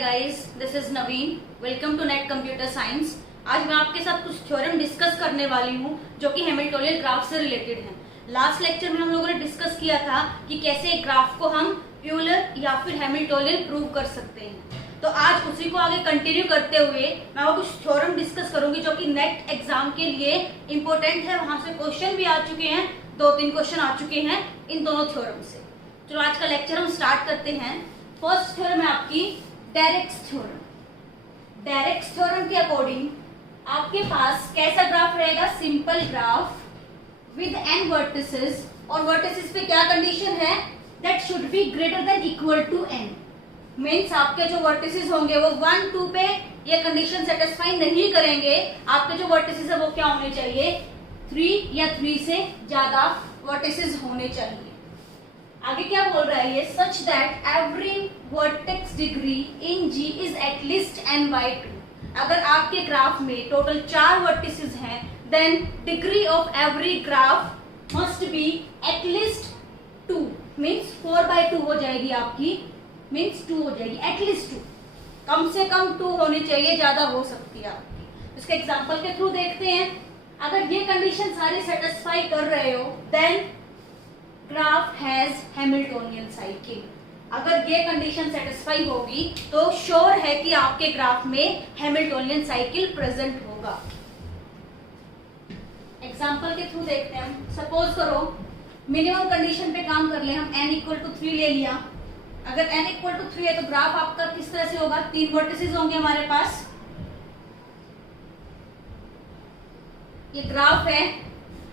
Guys, this is Naveen. Welcome to net computer science. आज मैं आपके साथ कुछ थ्योरम डिस्कस करने वाली हूँ जो कि हैमिल्टोनियन ग्राफ से रिलेटेड हैं। लास्ट लेक्चर में हम लोगों ने डिस्कस किया था कि कैसे एक ग्राफ को हम यूलर या फिर हैमिल्टोनियन प्रूव कर सकते हैं। तो आज उसी को आगे कंटिन्यू करते हुए मैं वो कुछ थ्योरम डिस्कस करूंगी जो कि नेट एग्जाम के लिए इम्पोर्टेंट है। वहां से क्वेश्चन भी आ चुके हैं, 2-3 क्वेश्चन आ चुके हैं इन दोनों थ्योरम से। चलो आज का लेक्चर हम स्टार्ट करते हैं। फर्स्ट थ्योरम है आपकी डायरेक्ट थ्योरम। डायरेक्ट थ्योरम के अकॉर्डिंग आपके पास कैसा ग्राफ रहेगा? Simple graph with n vertices, और वर्टिसेस पे क्या कंडीशन है? That should be greater than equal to n। Means आपके जो वर्टिसेस होंगे वो 1, 2 पे ये कंडीशन सेटिस्फाई नहीं करेंगे। आपके जो वर्टिसेस है वो क्या होने चाहिए? 3 या 3 से ज्यादा वर्टिसेस होने चाहिए। आगे क्या बोल रहा है ये? Such that every vertex degree in G is at least n/2। अगर आपके ग्राफ में टोटल 4 वर्टिसेस हैं, then degree of every graph must be at least 2। Means 4/2 हो जाएगी आपकी, मीन्स 2 हो जाएगी, एटलीस्ट 2। कम से कम 2 होनी चाहिए, ज्यादा हो सकती है आपकी। इसके एग्जाम्पल के थ्रू देखते हैं। अगर ये कंडीशन सारी सेटिस्फाई कर रहे हो, then graph has Hamiltonian cycle. अगर ये कंडीशन सेटिस्फाई होगी तो श्योर है कि आपके ग्राफ में हैमिल्टोनियन साइकिल प्रेजेंट होगा। एग्जांपल के थ्रू देखते हैं हम। सपोज करो मिनिमम कंडीशन पे काम कर ले हम, n=3 ले लिया। अगर n=3 है तो ग्राफ आपका किस तरह से होगा? 3 वर्टिसेस होंगे हमारे पास। ये ग्राफ है।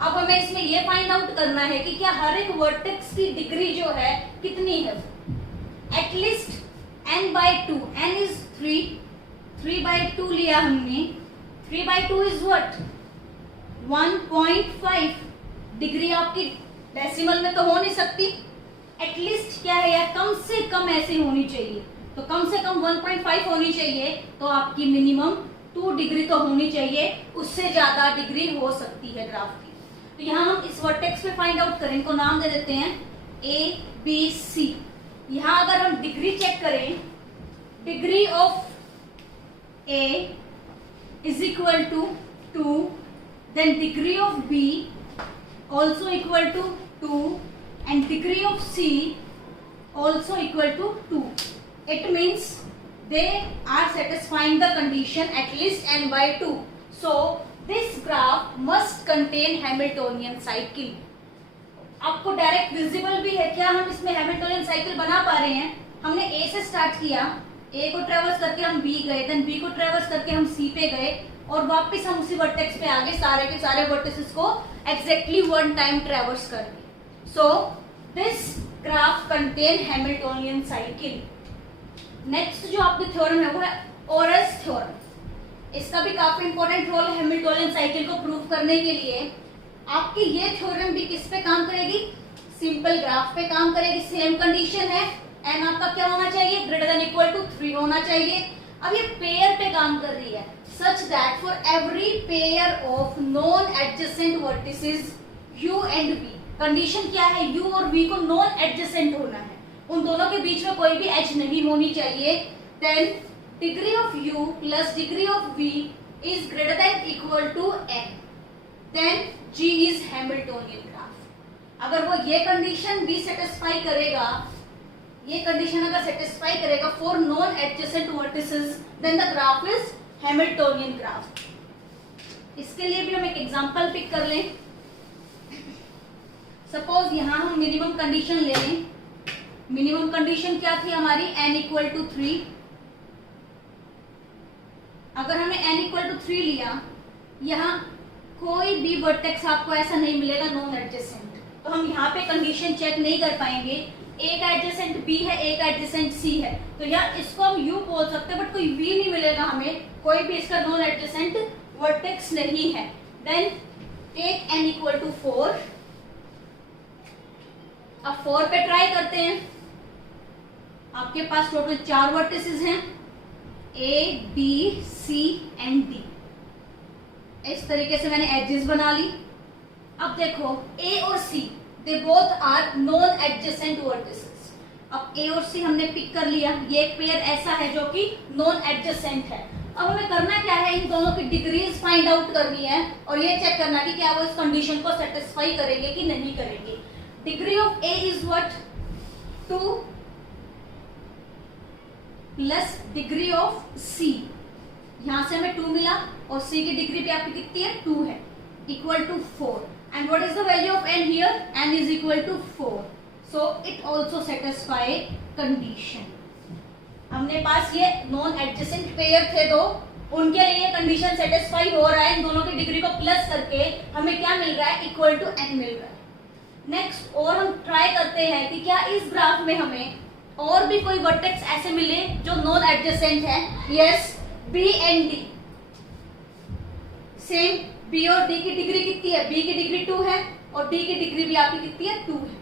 अब हमें इसमें ये फाइंड आउट करना है कि क्या हर एक वर्टेक्स की डिग्री जो है कितनी है? At least n/2। n इज 3/2 लिया हमने। 3/2 इज व्हाट? 1.5। डिग्री आपकी डेसिमल में तो हो नहीं सकती। एटलीस्ट क्या है यार? कम से कम ऐसी होनी चाहिए। तो कम से कम 1.5 होनी चाहिए। तो आपकी मिनिमम 2 डिग्री तो होनी चाहिए, उससे ज्यादा डिग्री हो सकती है ग्राफ की। तो यहाँ हम इस वर्टेक्स पे फाइंड आउट करें, इनको नाम दे देते हैं ABC। यहाँ अगर हम डिग्री चेक करें, degree of A is equal to 2, then degree of B also equal to 2 and degree of C also equal to 2। It means they are satisfying the condition at least n/2. So this graph must contain Hamiltonian cycle. आपको direct visible भी है क्या? हम इसमें Hamiltonian cycle बना पा रहे हैं। हमने A से स्टार्ट किया, A को ट्रेवर्स करके हम B गए, देन B को ट्रेवर्स करके हम C पे गए, और वापस हम उसी वर्टेक्स पे आगे सारे के सारे वर्टिसेस को एग्जैक्टली 1 टाइम ट्रेवर्स करके। So this graph contain Hamiltonian cycle. Next जो आपकी थ्योरम है वो है ओरस थ्योरम। इसका भी काफी इंपॉर्टेंट रोल है हैमिल्टोनियन साइकिल को प्रूव करने के लिए। आपकी ये थ्योरम भी किस पे काम करेगी? सिंपल ग्राफ पे काम करेगी। सेम कंडीशन है, एन आपका क्या होना चाहिए? ग्रेटर देन इक्वल टू 3 होना चाहिए। अब ये पेयर पे काम कर रही है, such that for every pair of non adjacent vertices u and v। Condition क्या है? u और v को नॉन एडजेसेंट होना है, उन दोनों के बीच में कोई भी एज नहीं होनी चाहिए। Then degree of u plus degree of v is greater than equal to n, then G is Hamiltonian graph. अगर वो ये कंडीशन भी सेटिस्फाई करेगा, ये कंडीशन अगर सेटिस्फाई करेगा for non adjacent vertices, then the graph is Hamiltonian graph. इसके लिए भी हम एक एग्जांपल पिक कर लें। सपोज यहां हम मिनिमम कंडीशन ले लें। मिनिमम कंडीशन क्या थी हमारी? n=3। अगर हमने n=3 लिया, यहाँ कोई भी वर्टेक्स आपको ऐसा नहीं मिलेगा नॉन एडजेसेंट, तो हम यहाँ पे कंडीशन चेक नहीं कर पाएंगे। एक एडजेसेंट B है, एक एडजेसेंट C है, तो यार इसको हम U बोल सकते हैं, बट कोई V नहीं मिलेगा हमें, कोई भी इसका नॉन एडजेसेंट वर्टेक्स नहीं है। Then take n=4। अब 4 पे ट्राई करते हैं। आपके पास टोटल 4 वर्टिसेस हैं, A, B, C and D। इस तरीके से मैंने एजेस बना ली। अब देखो A और C, they both are non adjacent vertices. अब ए और सी हमने पिक कर लिया, ये एक पेयर ऐसा है जो कि नॉन एडजेसेंट है। अब हमें करना क्या है, इन दोनों की डिग्रीज फाइंड आउट करनी है और ये चेक करना कि क्या वो इस कंडीशन को सेटिस्फाई करेंगे कि नहीं करेंगे। Degree of A is what 2 plus degree of C, यहां से हमें 2 मिला और सी की डिग्री भी आपकी कितनी है 2 है, equal to 4। And what is the value of N here, N is equal to 4, so it also satisfy condition. हमने पास ये नॉन एडजेसेंट पेयर थे दो, उनके लिए कंडीशन सेटिस्फाई हो रहा है, इन दोनों की डिग्री को प्लस करके हमें क्या मिल रहा है, इक्वल टू एन मिल रहा है। नेक्स्ट और हम ट्राई करते हैं कि क्या इस ग्राफ में हमें और भी कोई वर्टेक्स ऐसे मिले जो नॉन एडजेसेंट है। Yes, B and D same, B और डी की डिग्री कितनी है, बी की डिग्री 2 है और डी की डिग्री भी आपकी कितनी है 2 है।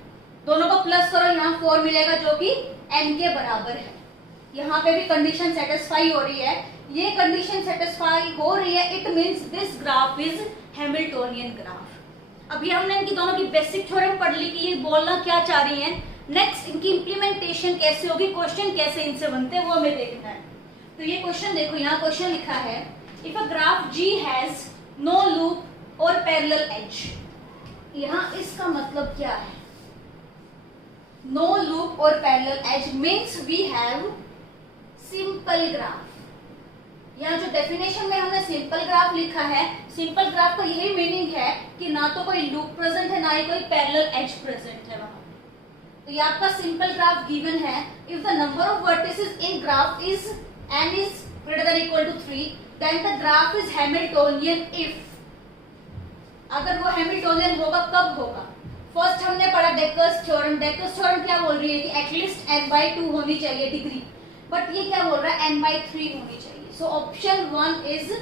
दोनों को प्लस करो, यहाँ 4 मिलेगा जो कि n के बराबर है। यहाँ पे भी कंडीशन सेटिस्फाई हो रही है, ये कंडीशन सेटिस्फाई हो रही है, it means this graph is Hamiltonian graph. अभी हमने इनकी दोनों की बेसिक थ्योरम पढ़ ली कि ये बोलना क्या चाह रही हैं। नेक्स्ट इनकी इंप्लीमेंटेशन कैसे होगी, क्वेश्चन कैसे इनसे बनते हैं वो हमें देखना है। तो ये क्वेश्चन देखो, यहाँ क्वेश्चन लिखा है if a graph G has no loop और पैरेलल एज। यहाँ इसका मतलब क्या है, नो लूप और parallel edge means we have simple graph. यहाँ जो डेफिनेशन में हमने सिंपल ग्राफ लिखा है, सिंपल ग्राफ का यही मीनिंग है कि ना तो कोई लूप प्रेजेंट है ना ही कोई पैरेलल एज प्रेजेंट है वहां। तो ये आपका सिंपल ग्राफ गिवन है। If the number of vertices in graph is n is greater than equal to 3, then the graph is Hamiltonian if, अगर वो हैमिल्टोनियन होगा कब होगा। फर्स्ट हमने पढ़ा डेकर्स थ्योरम, डेकर्स थ्योरम क्या बोल रही है कि एटलीस्ट n/2 होनी चाहिए डिग्री, बट ये क्या बोल रहा है n/3 होनी चाहिए। So option 1 is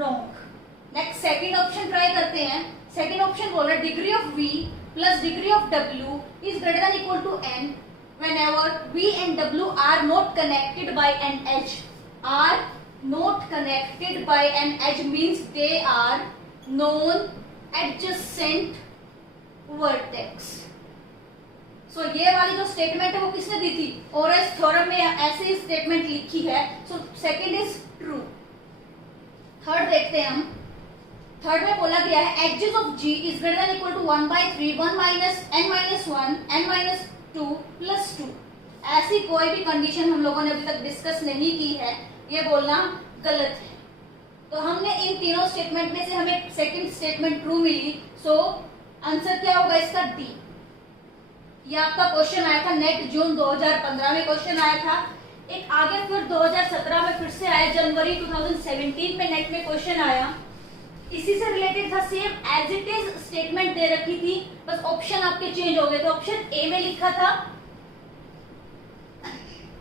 wrong. Next second option try करते हैं। सेकंड ऑप्शन बोल रहा है degree of v plus degree of w is greater than equal to n whenever v and w are not connected by an edge। are not connected by an edge means they are non-adjacent vertex। सो ये वाली जो statement है वो किसने दी थी, ores theorem में ऐसे ही statement लिखी है। So second is true. Third देखते हैं हम। थर्ड में बोला गया है edges of G is greater than equal to 1/3 1 minus n minus 1 n minus 2 plus 2। ऐसी कोई भी कंडीशन हम लोगों ने अभी तक डिस्कस नहीं की है, ये बोलना गलत है। तो हमने इन तीनों स्टेटमेंट में से हमें सेकंड स्टेटमेंट ट्रू मिली। सो आंसर क्या होगा इसका, डी। ये आपका क्वेश्चन आया था नेट जून 2015 में क्वेश्चन आया था। एक आगे फिर 2017 में फिर से आया, जनवरी 2017 में नेट में क्वेश्चन आया, इसी से रिलेटेड था। Same as it is statement दे रखी थी, बस ऑप्शन आपके चेंज हो गए। तो ऑप्शन ए में लिखा था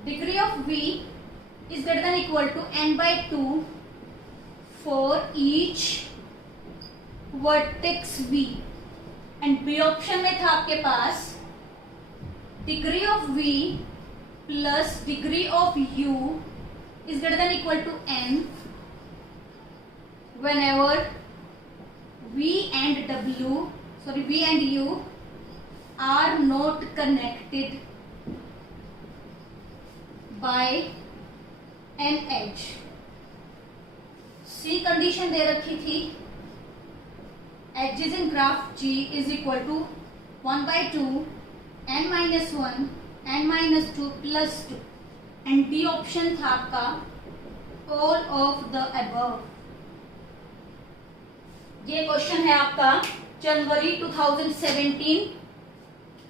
degree of v is greater than equal to n/2 for each vertex v। And B option में था आपके पास degree of v plus degree of u is greater than equal to n whenever v and u are not connected by an edge। C condition दे रखी थी edges in graph G is equal to 1/2 n minus 1 n minus 2 plus 2 and D option था आपका all of the above। ये question है आपका जनवरी 2017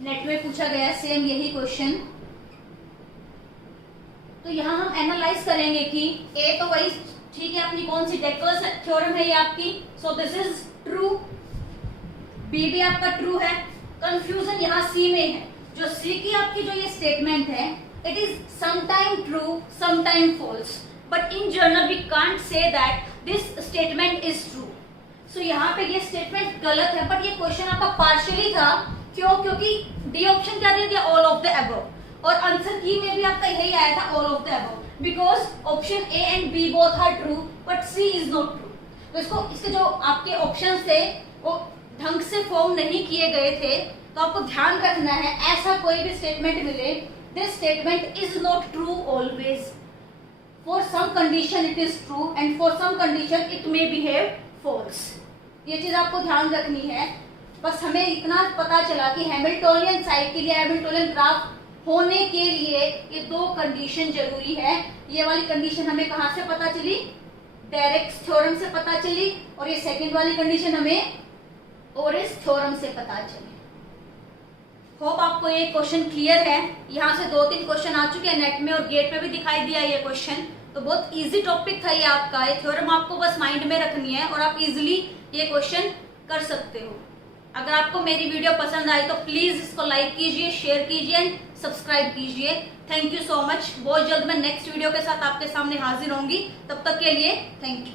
net में पूछा गया, सेम यही क्वेश्चन। तो यहाँ हम एनालाइज करेंगे कि ए तो वही ठीक है, अपनी कौन सी डेकर्स थ्योरम है ये आपकी, so this is true. B भी आपका ट्रू है। कंफ्यूजन यहाँ सी में है। जो सी की आपकी जो ये स्टेटमेंट है, it is sometime true sometime false, but in general we can't say that this statement is true. So यहाँ पे ये स्टेटमेंट गलत है, बट ये क्वेश्चन आपका पार्शियली था। क्यों? क्योंकि डी ऑप्शन क्या दे दिया, ऑल ऑफ द अबव, और आंसर की में भी आपका यही आया था all of the above, because option A and B both are true but C is not true. तो इसको इसके जो आपके ऑप्शन थे वो ढंग से फॉर्म नहीं किए गए थे, तो आपको ध्यान रखना है ऐसा कोई भी स्टेटमेंट मिले, this statement is not true always, for some condition it is true and for some condition it may behave false. ये चीज आपको ध्यान रखनी है। बस हमें इतना पता चला कि हैमिल्टोनियन साइकिल या हैमिल्टोनियन ग्राफ होने के लिए ये दो कंडीशन जरूरी है। ये वाली कंडीशन हमें कहां से पता चली, डायरेक्ट थ्योरम से पता चली, और ये सेकंड वाली कंडीशन हमें ओरिस थ्योरम से पता चली। होप आपको ये क्वेश्चन क्लियर है। यहाँ से 2-3 क्वेश्चन आ चुके हैं नेट में और गेट पे भी दिखाई दिया ये क्वेश्चन, तो बहुत इजी टॉपिक था ये आपका। ये थ्योरम आपको बस माइंड में रखनी है और आप इजीली ये क्वेश्चन कर सकते हो। अगर आपको मेरी वीडियो पसंद आई तो प्लीज इसको लाइक कीजिए, शेयर कीजिए एंड सब्सक्राइब कीजिए। Thank you so much. बहुत जल्द मैं नेक्स्ट वीडियो के साथ आपके सामने हाजिर होंगी। तब तक के लिए थैंक यू।